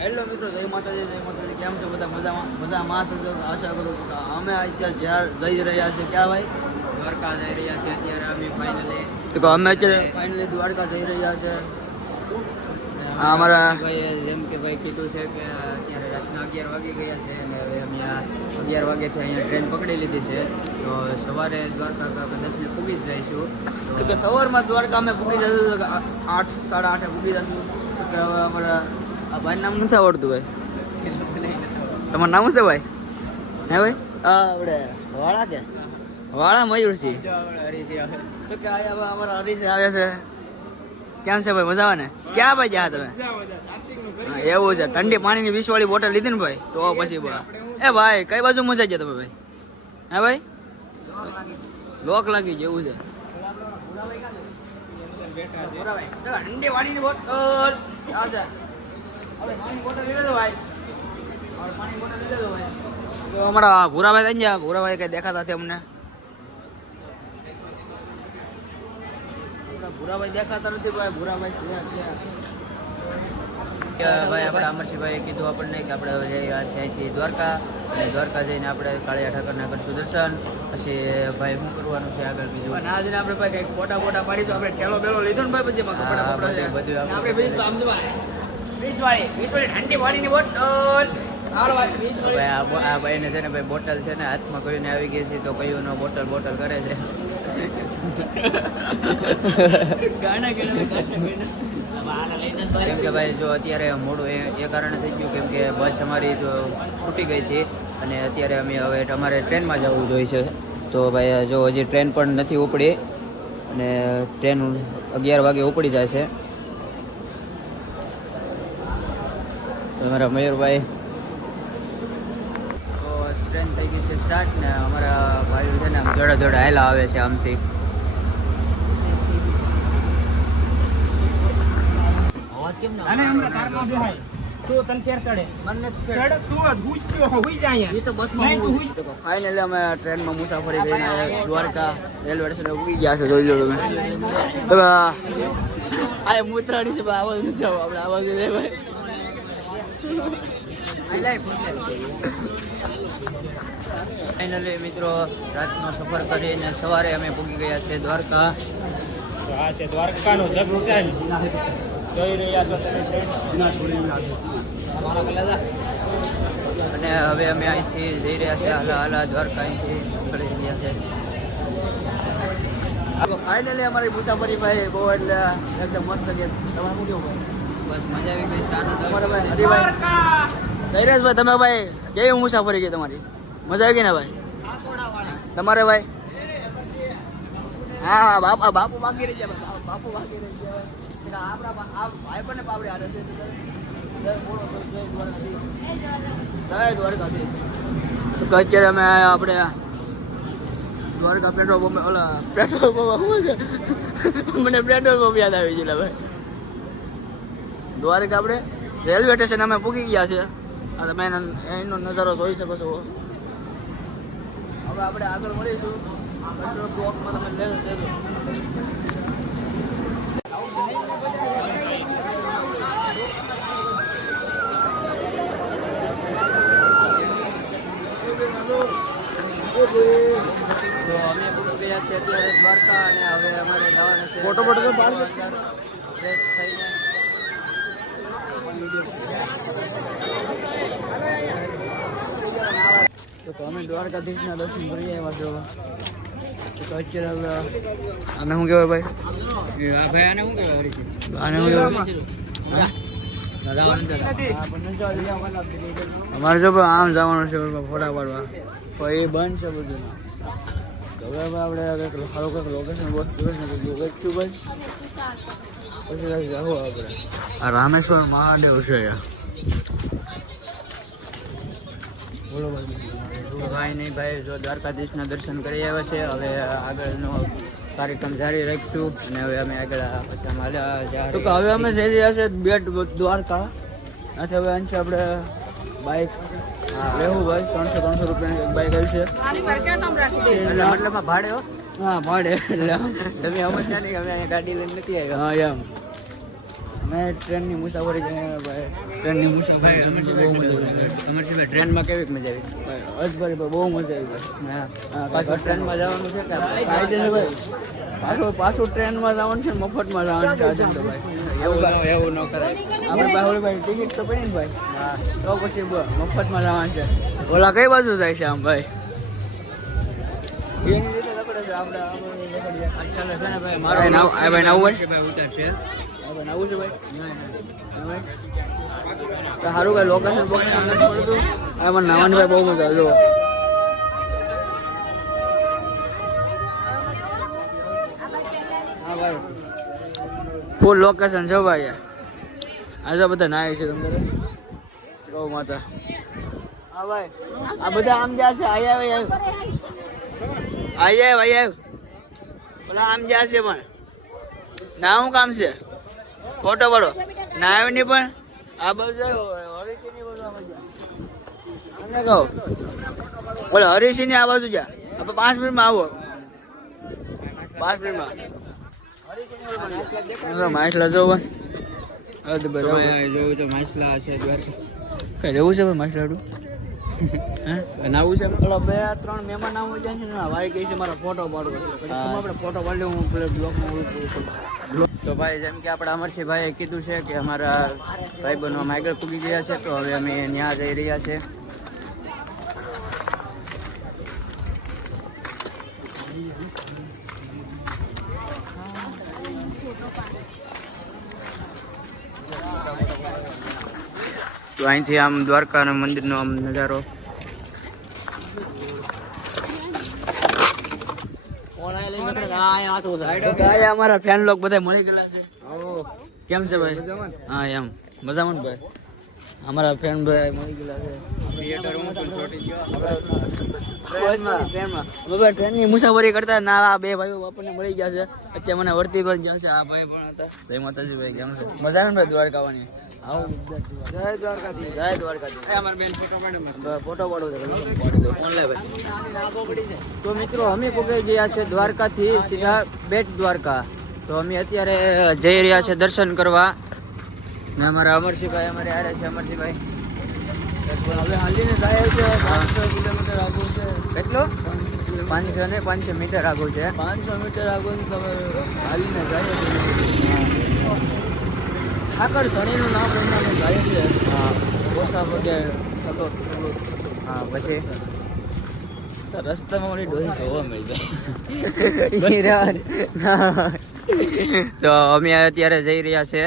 Hello મિત્રો, જય માતાજી. કેમ છો બધા? મજામાં માં આશા કરું છું. અમે અત્યારે જઈ રહ્યા છીએ ક્યાં ભાઈ? દ્વારકા જઈ રહ્યા છીએ અત્યારે અમે ફાઇનલી. તો અમે અત્યારે ફાઇનલી દ્વારકા જઈ રહ્યા છે. અમારા ભાઈ જેમ કે ભાઈ કીધું છે કે અત્યારે રાતના 11 વાગી ગયા છે અને હવે અમે 11 વાગ્યાથી અહીંયા ટ્રેન પકડી લીધી છે. તો સવારે દ્વારકા દર્શને પૂગી જ જઈશું. તો કે સવારમાં દ્વારકા અમે પૂગી જઈશું, 8 સાડા 8 પૂગી જઈશું. તો હવે અમારા આ ભાઈ નામ નથી આવડતું ભાઈ. તમારું નામ છે ભાઈ? હે ભાઈ? આપણે વાળા કે વાળા મયુરસિંહ. તો કે અમારા હરીસિંહ આવે છે. કેમ છે ભાઈ? મજા આવે ને? ક્યાં ભાઈ ગયા તમે? હા એવું છે. ઠંડી પાણીની 20 વાળી બોટલ લીધી ને ભાઈ, તો પછી એ ભાઈ કઈ બાજુ મજા ગયા તમે ભાઈ? હે ભાઈ? લોક લાગી ગયું એવું છે. ઠંડી પાણીની બોટલ અમારા ભૂરાભાઈ કઈ ગયા? ભૂરાભાઈ કઈ દેખાતા હતા અમને? ભૂરાભાઈ દેખાતા નથી ભાઈ. ભૂરાભાઈ ભાઈ આપણે અમરસિંહભાઈએ કીધું આપણને કે આપણે હવે જઈ રહ્યા છીએ અહીંથી દ્વારકા, અને દ્વારકા જઈને આપણે કાળિયા ઠાકરના કરશું દર્શન. પછી ભાઈ શું કરવાનું છે આગળ બીજું? ના જઈને આપણે ભાઈ કંઈક ફોટા પાડી તો આપણે ઠેલો બેલો લીધો ને ભાઈ, પછી બધું આપણે 20 વાળી ઠંડી પાણીની બોટલ. આ ભાઈને છે ને ભાઈ બોટલ છે ને હાથમાં કયું ને આવી ગઈ છે, તો કયું નો બોટલ કરે છે. કેમ કે ભાઈ જો અત્યારે મોડું એ કારણે થઈ ગયું કેમ કે બસ અમારી જો છૂટી ગઈ હતી અને અત્યારે અમે હવે અમારે ટ્રેનમાં જવું જોઈએ છે. તો ભાઈ જો હજી ટ્રેન પણ નથી ઉપડી અને ટ્રેન 11 વાગે ઉપડી જાય છે. અમારા મયુરભાઈ તો ટ્રેન થઈ ગઈ છે સ્ટાર્ટ ને અમારા ભાઈઓ છે ને આમ જોડે હાલા આવે છે આમથી. ફાઇનલી અમે ટ્રેનમાં મુસાફરી કરીને દ્વારકા રેલવે સ્ટેશન ઉગી ગયા છે. જોઈ લો તમે. તો આ મૂત્રાણી છે આવાજ નથી આવો આપણે આવાજ લે ભાઈ. ફાઇનલી મિત્રો રાતનો સફર કરીને સવારે અમે પહોંચી ગયા છે દ્વારકા. આ છે દ્વારકાનું જંકશન. જોઈ રહ્યા છો તમે. અને હવે અમે અહીંથી જઈ રહ્યા છે હાલા દ્વારકા અહીંથી નીકળી ગયા છે. ફાઇનલી અમારી મુસાફરી ભાઈ બહુ એટલે એકદમ મસ્ત ગઈ. તમારે શું કેવું ભાઈ? બસ મજા આવી ગઈ. તમારે ભાઈ હરીભાઈ ધૈર્યસભાઈ તમે ભાઈ કેવી મુસાફરી ગઈ તમારી? મજા આવી ગઈ ને ભાઈ? તમારે ભાઈ? હા બાપુ બાકી રહી ગયા. બાપુ બાકી રહી ગયા. આપણા ભાઈ પણ પાવડે હારે છે. દ્વારકાથી તો અત્યારે અમે આપણે દ્વારકા પેટ્રોલ પંપ શું છે મને પેટ્રોલ પંપ યાદ આવી ગયેલા ભાઈ. દ્વારકા આપણે રેલવે સ્ટેશન અમે પૂકી ગયા છે. તમે એનો નજારો જોઈ શકો છો. હવે આપણે આગળ મળીશું પેટ્રોલ બ્લોકમાં. તમે લેજો. તો અમે પૂકી ગયા છે અત્યારે દ્વારકા અને હવે અમારે જવાનું છે ફોટો બહાર ફ્રેશ થઈને. તો અમે દ્વારકાધીશના દર્શન કરી આવ્યા છો. તો અત્યારે આને શું કહેવાય ભાઈ? આને શું કહેવાય? અમારે જો આમ જવાનું છે ફોટા પાડવા, તો એ બંધ છે બધું. હવે આપણે સારું કંઈક લોકેશન બસ પછી જાઓ આપણે. આ રામેશ્વર મહાદેવ છે. બોલો ભાઈ નહીં ભાઈ જો દ્વારકાધીશના દર્શન કરી આવ્યા છે. હવે આગળનો કાર્યક્રમ જારી રાખીશું અને હવે અમે આગળ તો હવે અમે જઈ રહ્યા છે બેટ દ્વારકા. આથી હવે અંશે આપણે બાઇક લેવું ભાઈ. 300 રૂપિયાની એક બાઇક આવી છે. મતલબ ભાડે? હા ભાડે. એટલે તમે સમજ્યા નહીં અમે અહીંયા ગાડી લઈને નથી આવ્યા. હા એમ મેં ટ્રેનની મુસાફરી કરીને ભાઈ ટ્રેનની મુસાફરી બહુ મજા આવી. અમરસિંહભાઈ ટ્રેનમાં કેવી મજા આવી? હર્ષભાઈ બહુ મજા આવી ભાઈ. હા પાછું ટ્રેનમાં જવાનું છે કે કાયદે છે ભાઈ? પાછું ટ્રેનમાં જવાનું છે, મફતમાં જવાનું છે આજે તો ભાઈ. એવું ન કરાય. આપણે બાહુલભાઈ ટિકિટ તો પડી ને ભાઈ. હા તો પછી મફતમાં જવાનું છે. ઓલા કઈ બાજુ જાય છે આમ ભાઈ? એની રીતે પકડે છે આપણે ચાલે છે ને ભાઈ. મારો ભાઈ નવું હોય ભાઈ ઉતારશે. નવું છે ભાઈ. સારું ભાઈ લોકેશન બોકેશન નથી પડતું. મને નાવાની ભાઈ બહુ મજા આવે. હા ભાઈ ફૂલ લોકેશન છે ભાઈ. આજે બધા નાય છે તમને ગૌ માતા. હા ભાઈ આ બધા આમ જશે. આયા પેલા આમ જશે પણ ના શું કામ છે? ફોટો પાડો ના આવે નહીં પણ આ બાજુ કહો બોલો હરીસિંહ ની આ બાજુ જા. 5 મિનિટમાં આવો. 5 મિનિટમાં માછલા જોવું જોવું તો માછલા છે. કઈ જવું છે માછલાડું? નાવું છે. પેલા 2-3 મહેમાન આવું છે ને ભાઈ કહે છે મારા ફોટો પાડવો. આપણે ફોટો પાડી હું તો ભાઈ જેમ કે આપણા અમરસિંહભાઈએ કીધું છે કે અમારા ભાઈબંધો આગળ પૂગી ગયા છે તો હવે અમે ત્યાં જઈ રહ્યા છે. તો અહીંથી આમ દ્વારકાના મંદિરનો આમ નજારો. અમારા ફેન લોક બધા મળી ગયેલા છે. કેમ છે ભાઈ? હા એમ મજામાં ને ભાઈ? અમારા ફેન ભાઈ મળી ગયેલા છે. ટ્રેનની મુસાફરી કરતા ના આ બે ભાઈઓ આપણને મળી ગયા છે. અત્યારે મને વર્તી પણ ગયા છે. આ ભાઈ પણ હતા. જય માતાજી ભાઈ. કેમ છે? મજા ને ભાઈ દ્વારકા આવવાની? જય દ્વારકાથી. જય દ્વારકાથી. ફોટો પાડો તો મિત્રો અમે પહોંચી ગયા છે દ્વારકાથી સીધા બેટ દ્વારકા. તો અમે અત્યારે જઈ રહ્યા છે દર્શન કરવા ને અમારા અમરસિંહભાઈ અમારે આરે છે. અમરસિંહભાઈ હવે હાલીને જાય છે 500 કિલોમીટર આગળ છે. કેટલો? 500 ને 500 મીટર આગળ છે. 500 મીટર આગળ તમે હાલીને જાય છે. ઠાકર ધણીનું નામ લઈને જાય છે. હા ઓછા પગે થતો. હા પછી રસ્તામાં મારી ડોહી જોવા મળી જાય. તો અમે અત્યારે જઈ રહ્યા છે.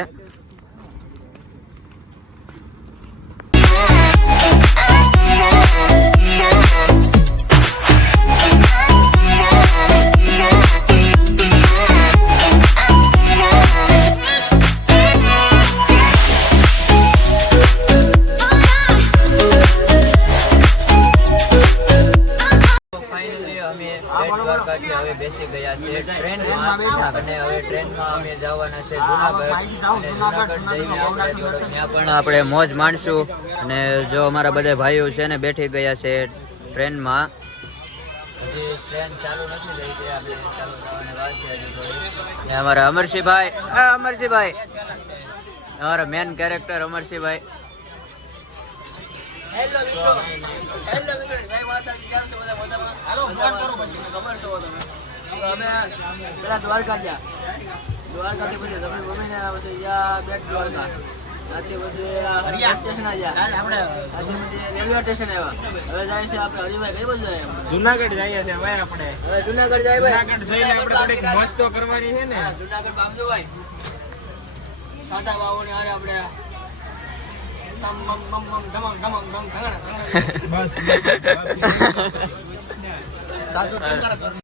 હવે બેસી ગયા છે ટ્રેનમાં અને હવે ટ્રેનમાં અમે જવાના છે જુનાગઢ. અને જુનાગઢ જઈને આપણે થોડોક ત્યાં પણ આપણે મોજ માણશું. અને જો અમારા બધા ભાઈઓ છે ને બેઠી ગયા છે ટ્રેનમાં. હજી ટ્રેન ચાલુ નથી થઈ ગઈ. આપણે ચાલુ થવાની વાત છે હજી થોડી. ને અમારા અમરસિંહભાઈ અમારા મેન કેરેક્ટર અમરસિંહભાઈ. હેલો મિત્રો જય માતાજી. કેમ છો બધા? મજામાં? હાલો ફોન કરો પછી ખબર છો તમે. અમે પેલા દ્વારકા ગયા. દ્વારકાથી પછી તમે મમ્મીને પછી યા બેટ દ્વારકા. ત્યાંથી પછી હરિયા સ્ટેશન આવ્યા. આપણે ત્યાંથી પછી રેલવે સ્ટેશન આવ્યા. હવે જાય છે આપણે હરિભાઈ કઈ બાજુ જાય? જુનાગઢ જઈએ છે ભાઈ આપણે. હવે જુનાગઢ જાય ભાઈ. જુનાગઢ જઈને આપણે થોડીક મસ્તો કરવાની છે ને. જુનાગઢ બામજો ભાઈ. સાદા બાવોને હારે આપણે બસ સાચું